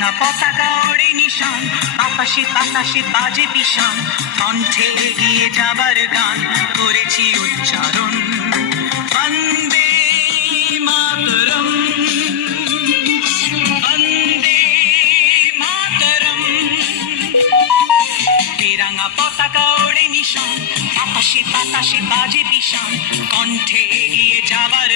তেরাঙা পতাকা ওড়ে নিশান, আকাশে বাতাসে বাজে পিশান, কণ্ঠে এগিয়ে যাবার গান করেছি উচ্চারণ। বন্দে মাতরম, বন্দে মাতরম। তেরাঙা পতাকা ওড়ে নিশান, আকাশে বাতাসে বাজে পিশান, কণ্ঠে এগিয়ে যাবার